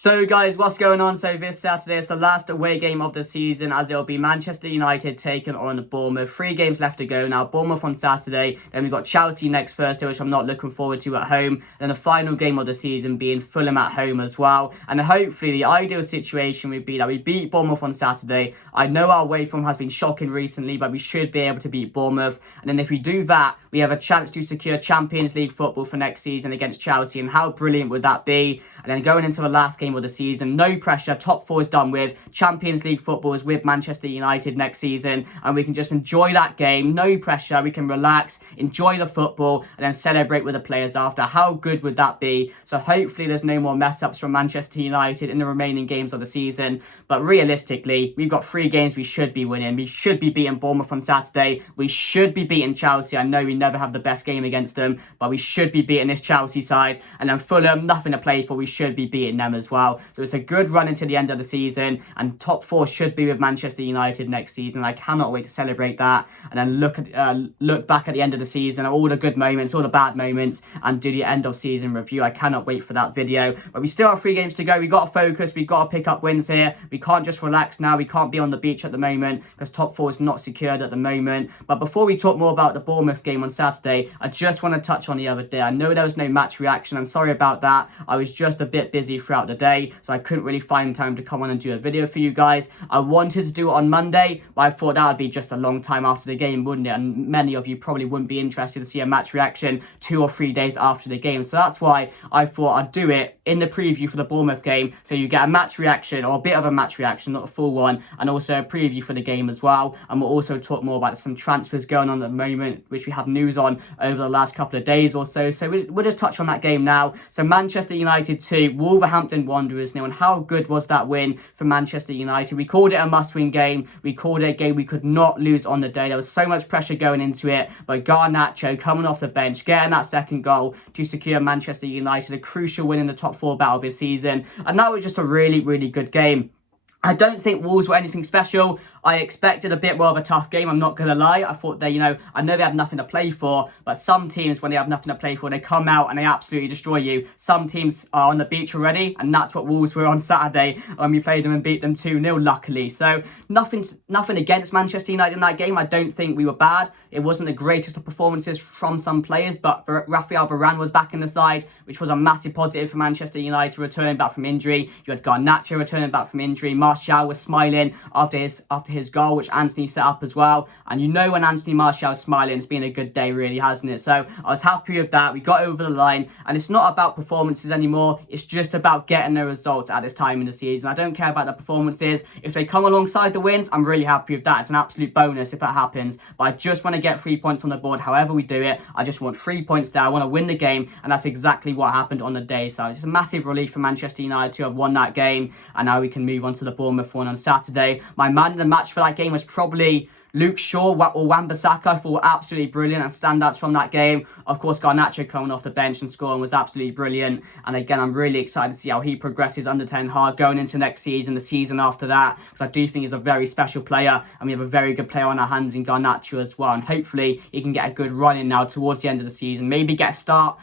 So guys, what's going on? So this Saturday is the last away game of the season, as it'll be Manchester United taking on Bournemouth. 3 games left to go now. Bournemouth on Saturday, then we've got Chelsea next Thursday, which I'm not looking forward to at home. And then the final game of the season being Fulham at home as well. And hopefully the ideal situation would be that we beat Bournemouth on Saturday. I know our away form has been shocking recently, but we should be able to beat Bournemouth. And then if we do that, we have a chance to secure Champions League football for next season against Chelsea. And how brilliant would that be? And then going into the last game of the season, no pressure, top 4 is done with, Champions League football is with Manchester United next season, and we can just enjoy that game, no pressure, we can relax, enjoy the football, and then celebrate with the players after. How good would that be? So hopefully there's no more mess-ups from Manchester United in the remaining games of the season, but realistically, we've got 3 games we should be winning. We should be beating Bournemouth on Saturday, we should be beating Chelsea. I know we never have the best game against them, but we should be beating this Chelsea side, and then Fulham, nothing to play for, we should be beating them as well. So it's a good run into the end of the season, and top 4 should be with Manchester United next season. I cannot wait to celebrate that, and then look back at the end of the season at all the good moments, all the bad moments, and do the end of season review. I cannot wait for that video. But we still have 3 games to go. We got to focus, we got to pick up wins here. We can't just relax now. We can't be on the beach at the moment because top 4 is not secured at the moment. But before we talk more about the Bournemouth game on Saturday, I just want to touch on the other day. I know there was no match reaction. I'm sorry about that. I was just a bit busy throughout the day, so I couldn't really find time to come on and do a video for you guys. I wanted to do it on Monday, but I thought that would be just a long time after the game, wouldn't it? And many of you probably wouldn't be interested to see a match reaction 2 or 3 days after the game. So that's why I thought I'd do it in the preview for the Bournemouth game, so you get a match reaction, or a bit of a match reaction, not a full one, and also a preview for the game as well. And we'll also talk more about some transfers going on at the moment, which we have news on over the last couple of days or so. So we'll just touch on that game now. So Manchester United 2, Wolverhampton Wanderers 0. And how good was that win for Manchester United? We called it a must-win game. We called it a game we could not lose on the day. There was so much pressure going into it, but Garnacho coming off the bench, getting that second goal to secure Manchester United a crucial win in the top 4 battle this season. And that was just a really, really good game. I don't think Wolves were anything special. I expected a bit more of a tough game, I'm not going to lie. I thought they, I know they have nothing to play for, but some teams, when they have nothing to play for, they come out and they absolutely destroy you. Some teams are on the beach already, and that's what Wolves were on Saturday when we played them and beat them 2-0, luckily. So nothing against Manchester United in that game. I don't think we were bad. It wasn't the greatest of performances from some players, but Rafael Varane was back in the side, which was a massive positive for Manchester United, returning back from injury. You had Garnacho returning back from injury. Martial was smiling after his goal, which Anthony set up as well. And when Anthony Martial is smiling, it's been a good day, really, hasn't it? So I was happy with that. We got over the line, and it's not about performances anymore. It's just about getting the results at this time in the season. I don't care about the performances. If they come alongside the wins, I'm really happy with that. It's an absolute bonus if that happens. But I just want to get 3 points on the board, however we do it. I just want 3 points there. I want to win the game, and that's exactly what happened on the day. So it's a massive relief for Manchester United to have won that game, and now we can move on to the Bournemouth one on Saturday. My man in the match for that game was probably Luke Shaw or Wan-Bissaka. I thought were absolutely brilliant and standouts from that game. Of course, Garnacho coming off the bench and scoring was absolutely brilliant. And again, I'm really excited to see how he progresses under Ten Hag going into next season, the season after that, because I do think he's a very special player, and we have a very good player on our hands in Garnacho as well. And hopefully he can get a good run in now towards the end of the season. Maybe get a start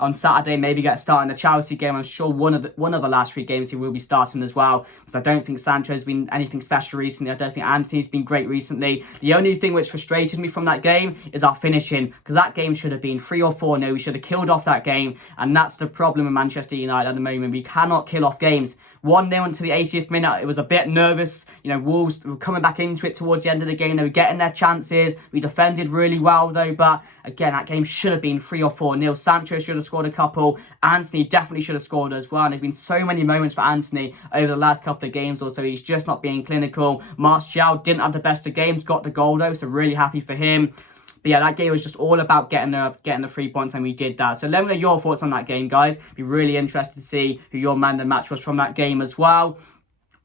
on Saturday, maybe get a start in the Chelsea game. I'm sure one of the last 3 games he will be starting as well, because I don't think Sancho's been anything special recently. I don't think Anthony's been great recently. The only thing which frustrated me from that game is our finishing, because that game should have been 3 or 4-0. We should have killed off that game, and that's the problem with Manchester United at the moment. We cannot kill off games. 1-0 into the 80th minute, it was a bit nervous. Wolves were coming back into it towards the end of the game. They were getting their chances. We defended really well though, but again, that game should have been 3 or 4-0. Sancho should have scored a couple. Anthony definitely should have scored as well. And there's been so many moments for Anthony over the last couple of games or so. He's just not being clinical. Martial didn't have the best of games, got the goal though, so really happy for him. But yeah, that game was just all about getting the 3 points, and we did that. So let me know your thoughts on that game, guys. Be really interested to see who your man of the match was from that game as well.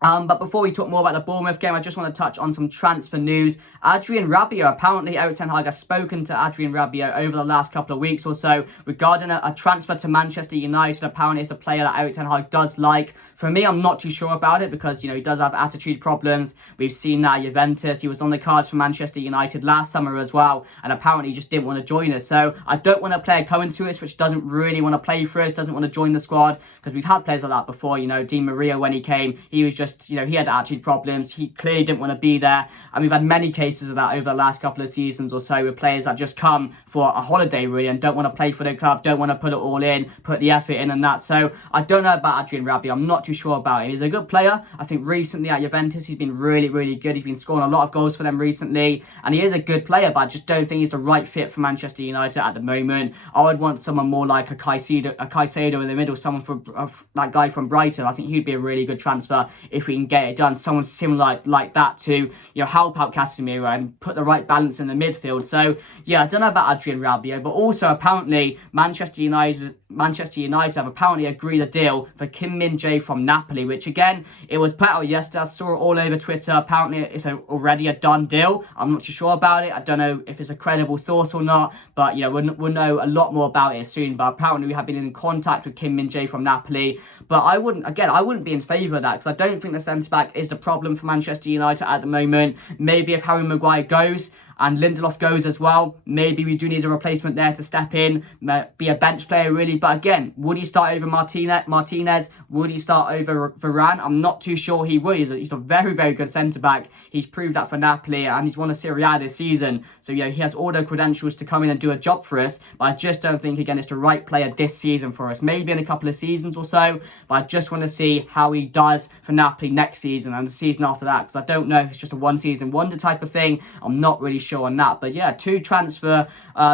But before we talk more about the Bournemouth game, I just want to touch on some transfer news. Adrien Rabiot, apparently Erik ten Hag has spoken to Adrien Rabiot over the last couple of weeks or so regarding a transfer to Manchester United. Apparently it's a player that Erik ten Hag does like. For me, I'm not too sure about it because, he does have attitude problems. We've seen that at Juventus. He was on the cards for Manchester United last summer as well, and apparently he just didn't want to join us. So I don't want a player coming to us which doesn't really want to play for us, doesn't want to join the squad, because we've had players like that before. Di Maria, when he came, he was just, he had attitude problems. He clearly didn't want to be there. And we've had many cases of that over the last couple of seasons or so with players that just come for a holiday, really, and don't want to play for the club, don't want to put it all in, put the effort in and that. So I don't know about Adrien Rabiot. I'm not too sure about him. He's a good player. I think recently at Juventus, he's been really, really good. He's been scoring a lot of goals for them recently. And he is a good player, but I just don't think he's the right fit for Manchester United at the moment. I would want someone more like a Caicedo in the middle, someone from that guy from Brighton. I think he'd be a really good transfer if we can get it done. Someone similar like that to help out Casemiro and put the right balance in the midfield. So yeah, I don't know about Adrien Rabiot, but also apparently Manchester United have apparently agreed a deal for Kim Min-jae from Napoli, which again, it was put out yesterday. I saw it all over Twitter. Apparently it's already a done deal. I'm not too sure about it. I don't know if it's a credible source or not, but we'll know a lot more about it soon. But apparently we have been in contact with Kim Min-jae from Napoli. But I wouldn't be in favour of that, because I don't think the centre-back is the problem for Manchester United at the moment. Maybe if Harry Maguire goes and Lindelof goes as well, maybe we do need a replacement there to step in, be a bench player really. But again, would he start over Martinez? Would he start over Varane? I'm not too sure he would. He's a very, very good centre-back. He's proved that for Napoli, and he's won a Serie A this season. So, he has all the credentials to come in and do a job for us. But I just don't think, again, it's the right player this season for us. Maybe in a couple of seasons or so, but I just want to see how he does for Napoli next season and the season after that, because I don't know if it's just a one-season wonder type of thing. I'm not really sure on that. But yeah, two transfer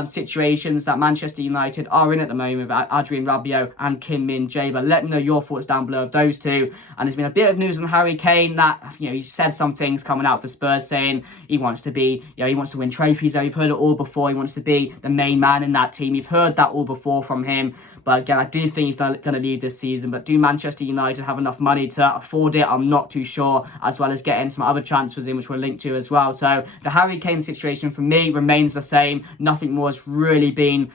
situations that Manchester United are in at the moment, Adrien Rabiot and Kim Min-jae. But let me know your thoughts down below of those two. And there's been a bit of news on Harry Kane that he said some things coming out for Spurs, saying he wants to be, he wants to win trophies. We've heard it all before. He wants to be the main man in that team. We've heard that all before from him. But again, I do think he's going to leave this season. But do Manchester United have enough money to afford it? I'm not too sure, as well as getting some other transfers in, which we're linked to as well. So the Harry Kane situation for me remains the same. Nothing more has really been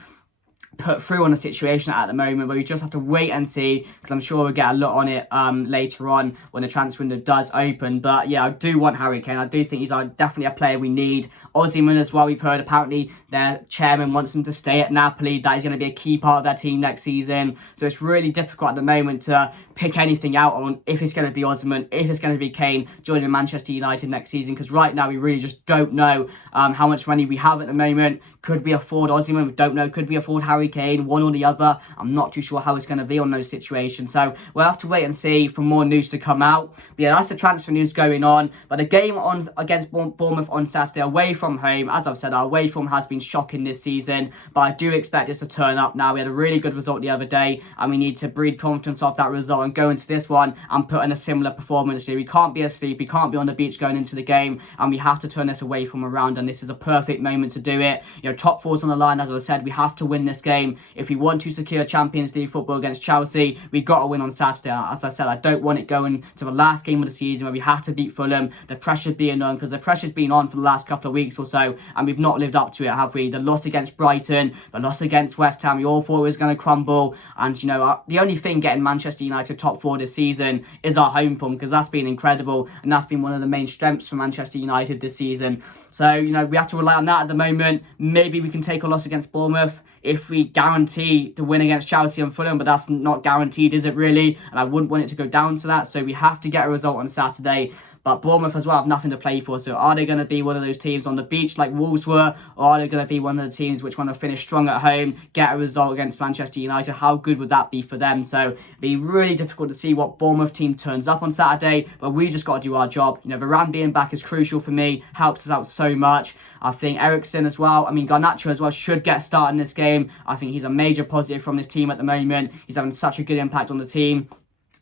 put through on the situation at the moment, but we just have to wait and see, because I'm sure we'll get a lot on it later on when the transfer window does open. But yeah, I do want Harry Kane. I do think he's definitely a player we need. Osimhen as well, we've heard apparently their chairman wants him to stay at Napoli. That is going to be a key part of their team next season. So it's really difficult at the moment to pick anything out on if it's going to be Osimhen, if it's going to be Kane joining Manchester United next season, because right now we really just don't know how much money we have at the moment. Could we afford Osimhen? We don't know. Could we afford Harry Kane? One or the other. I'm not too sure how it's going to be on those situations. So we'll have to wait and see for more news to come out. But yeah, that's the transfer news going on. But the game against Bournemouth on Saturday, away from home, as I've said, our away form has been shocking this season. But I do expect this to turn up now. We had a really good result the other day, and we need to breed confidence off that result and go into this one and put in a similar performance. We can't be asleep. We can't be on the beach going into the game, and we have to turn this away from around. And this is a perfect moment to do it. Top four's on the line, as I said. We have to win this game if we want to secure Champions League football against Chelsea. We've got to win on Saturday. As I said, I don't want it going to the last game of the season where we have to beat Fulham. The pressure's being on, because the pressure's been on for the last couple of weeks or so, and we've not lived up to it, have we? The loss against Brighton, the loss against West Ham, we all thought it was going to crumble. And the only thing getting Manchester United top four this season is our home form, because that's been incredible, and that's been one of the main strengths for Manchester United this season. So we have to rely on that at the moment. Maybe we can take a loss against Bournemouth if we guarantee the win against Chelsea and Fulham, but that's not guaranteed, is it really? And I wouldn't want it to go down to that. So we have to get a result on Saturday. But Bournemouth as well have nothing to play for. So are they going to be one of those teams on the beach like Wolves were? Or are they going to be one of the teams which want to finish strong at home, get a result against Manchester United? How good would that be for them? So it'd be really difficult to see what Bournemouth team turns up on Saturday. But we just got to do our job. Varane being back is crucial for me. Helps us out so much. I think Eriksen as well. Garnacho as well should get started in this game. I think he's a major positive from this team at the moment. He's having such a good impact on the team.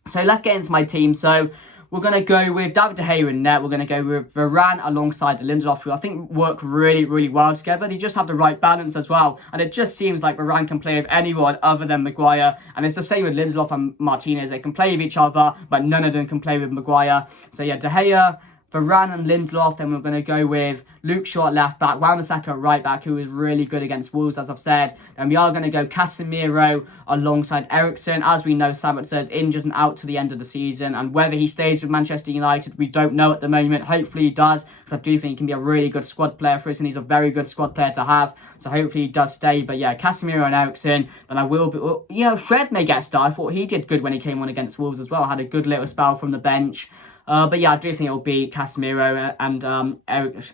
So let's get into my team. So we're going to go with David De Gea in net. We're going to go with Varane alongside Lindelof, who I think work really, really well together. They just have the right balance as well. And it just seems like Varane can play with anyone other than Maguire. And it's the same with Lindelof and Martinez. They can play with each other, but none of them can play with Maguire. So yeah, De Gea, Varane and Lindelof. Then we're going to go with Luke Shaw at left back, Wan-Bissaka right back, who is really good against Wolves, as I've said. And we are going to go Casemiro alongside Eriksen. As we know, Sabitzer is injured and out to the end of the season. And whether he stays with Manchester United, we don't know at the moment. Hopefully he does, because I do think he can be a really good squad player for us, and he's a very good squad player to have. So hopefully he does stay. But yeah, Casemiro and Eriksen. Then I will be, Fred may get a start. I thought he did good when he came on against Wolves as well. Had a good little spell from the bench. But yeah, I do think it will be Casemiro and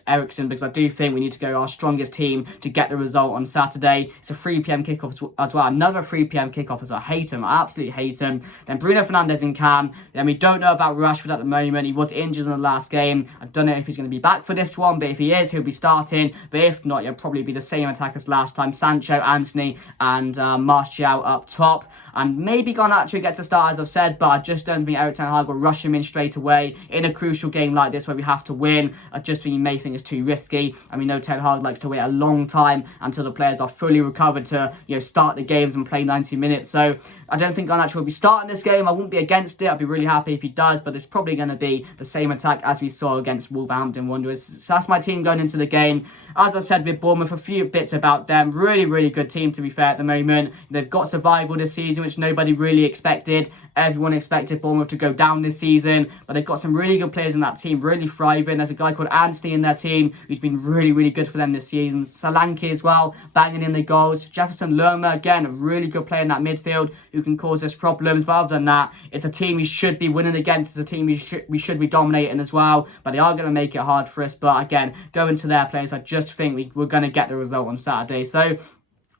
Eriksen, because I do think we need to go our strongest team to get the result on Saturday. It's a 3 p.m. kickoff as well. Another 3 p.m. kickoff as well. I hate him. I absolutely hate him. Then Bruno Fernandes in cam. Then we don't know about Rashford at the moment. He was injured in the last game. I don't know if he's going to be back for this one, but if he is, he'll be starting. But if not, it'll probably be the same attack as last time. Sancho, Antony and Martial up top. And maybe Garnacho gets a start, as I've said, but I just don't think Erik ten Hag will rush him in straight away in a crucial game like this where we have to win. I just think he may think it's too risky, and we know Ten Hag likes to wait a long time until the players are fully recovered to start the games and play 90 minutes. So I don't think Garnacho will be starting this game. I wouldn't be against it. I'd be really happy if he does, but it's probably going to be the same attack as we saw against Wolverhampton Wanderers. So that's my team going into the game. As I said with Bournemouth, a few bits about them. Really, really good team, to be fair, at the moment. They've got survival this season, which nobody really expected. Everyone expected Bournemouth to go down this season, but they've got some really good players in that team, really thriving. There's a guy called Antony in their team who's been really, really good for them this season. Solanke as well, banging in the goals. Jefferson Lerma, again, a really good player in that midfield who can cause us problems. But other than that, it's a team we should be winning against. It's a team we should be dominating as well, but they are going to make it hard for us. But again, going to their players, I just think we're going to get the result on Saturday. So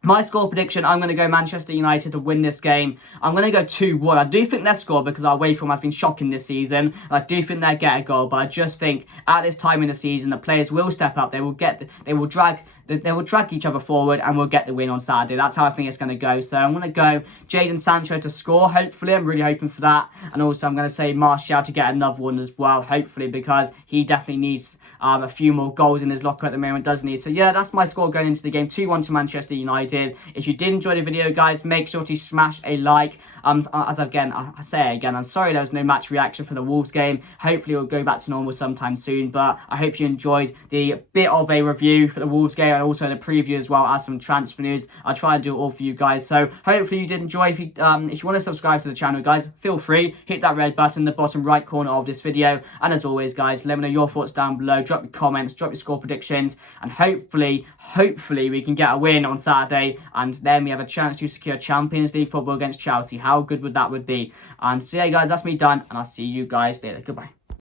my score prediction, I'm going to go Manchester United to win this game. I'm going to go 2-1. I do think they'll score because our away form has been shocking this season. I do think they'll get a goal, but I just think at this time in the season, the players will step up. They will drag each other forward, and we'll get the win on Saturday. That's how I think it's going to go. So I'm going to go Jadon Sancho to score, hopefully. I'm really hoping for that. And also I'm going to say Martial to get another one as well, hopefully, because he definitely needs a few more goals in his locker at the moment, doesn't he? So yeah, that's my score going into the game. 2-1 to Manchester United. If you did enjoy the video, guys, make sure to smash a like. I say again, I'm sorry there was no match reaction for the Wolves game. Hopefully it'll go back to normal sometime soon, but I hope you enjoyed the bit of a review for the Wolves game and also the preview as well as some transfer news. I'll try and do it all for you guys. So hopefully you did enjoy. If you want to subscribe to the channel, guys, feel free. Hit that red button in the bottom right corner of this video. And as always, guys, let me know your thoughts down below. Drop your comments, drop your score predictions, and hopefully we can get a win on Saturday, and then we have a chance to secure Champions League football against Chelsea. How good would that be? So yeah, guys, that's me done, and I'll see you guys later. Goodbye.